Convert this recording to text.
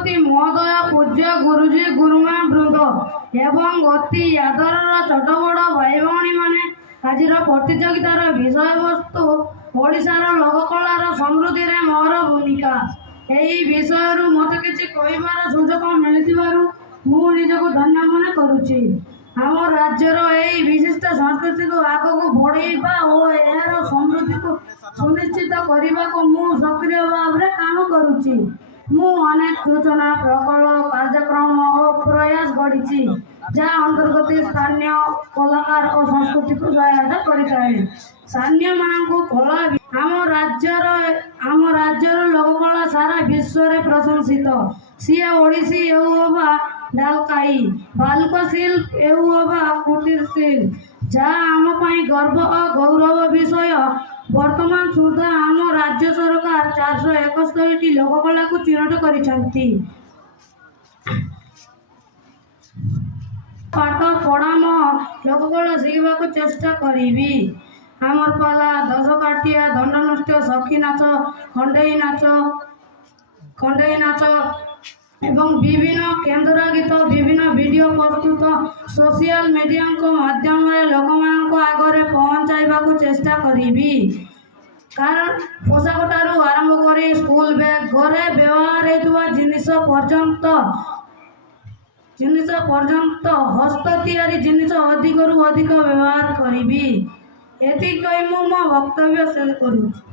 ସଭାପତି ମହୋଦୟ, ପୂଜ୍ୟ ଗୁରୁଜୀ ଗୁରୁମା ବୃନ୍ଦ ଏବଂ ଅତି ଆଦରର ଛୋଟ ବଡ଼ ଭାଇ ଭଉଣୀମାନେ, ଆଜିର ପ୍ରତିଯୋଗିତାର ବିଷୟବସ୍ତୁ ଓଡ଼ିଶାର ଲୋକକଳାର ସମୃଦ୍ଧିରେ ମୋର ଭୂମିକା। ଏହି ବିଷୟରୁ ମୋତେ କିଛି କହିବାର ସୁଯୋଗ ମିଳିଥିବାରୁ ମୁଁ ନିଜକୁ ଧନ୍ୟ ମନେ କରୁଛି। ଆମ ରାଜ୍ୟର ଏହି ବିଶିଷ୍ଟ ସଂସ୍କୃତିକୁ ଆଗକୁ ବଢ଼ାଇବା ଓ ଏହାର ସମୃଦ୍ଧିକୁ ସୁନିଶ୍ଚିତ କରିବାକୁ ମୁଁ ସକ୍ରିୟ ଭାବରେ କାମ କରୁଛି। ମୁଁ ଅନେକ ସୂଚନା, ପ୍ରକଳ୍ପ, କାର୍ଯ୍ୟକ୍ରମ ଓ ପ୍ରୟାସ ଗଢ଼ିଛି, ଯାହା ଅନ୍ତର୍ଗତ ସ୍ଥାନୀୟ କଳାକାର ଓ ସଂସ୍କୃତିକୁ ସହାୟତା କରିଥାଏ। ସ୍ଥାନୀୟମାନଙ୍କୁ କଳା ଆମ ରାଜ୍ୟର ଲୋକକଳା ସାରା ବିଶ୍ୱରେ ପ୍ରଶଂସିତ। ସିଏ ଓଡ଼ିଶୀ ହେଉ ଅବା ଡାଲଖାଇ, ବାଲୁକା ଶିଳ୍ପ ହେଉ ଅବା କୁଟୀର ଶିଳ୍ପ, ଯାହା ଆମ ପାଇଁ ଗର୍ବ ଓ ଗୌରବ ବିଷୟ। ବର୍ତ୍ତମାନ ସୁଦ୍ଧା ଆମ ରାଜ୍ୟ ସରକାର 471ଟି ଲୋକକଳାକୁ ଚିହ୍ନଟ କରିଛନ୍ତି। ପାଠ ପଢ଼ାମ ଲୋକକଳା ଶିଖିବାକୁ ଚେଷ୍ଟା କରିବି। ଆମର ପାଲା, ଦଶକାଠିଆ, ଦଣ୍ଡନୃତ୍ୟ, ସଖୀ ନାଚ, ଖଣ୍ଡେଇ ନାଚ ଏବଂ ବିଭିନ୍ନ କେନ୍ଦ୍ର ଗୀତ, ବିଭିନ୍ନ ଭିଡ଼ିଓ ପ୍ରସ୍ତୁତ ସୋସିଆଲ ମିଡ଼ିଆଙ୍କ ମାଧ୍ୟମରେ ଲୋକମାନଙ୍କ ଆଗରେ ପହଞ୍ଚାଇବାକୁ ଚେଷ୍ଟା କରିବି। କାରଣ ପୋଷାକଠାରୁ ଆରମ୍ଭ କରି ସ୍କୁଲ ବ୍ୟାଗ୍, ଘରେ ବ୍ୟବହାର ହେଉଥିବା ଜିନିଷ ପର୍ଯ୍ୟନ୍ତ ହସ୍ତ ତିଆରି ଜିନିଷ ଅଧିକରୁ ଅଧିକ ବ୍ୟବହାର କରିବି। ଏତିକି କହି ମୁଁ ମୋ ବକ୍ତବ୍ୟ ଶେଷ କରୁଛି।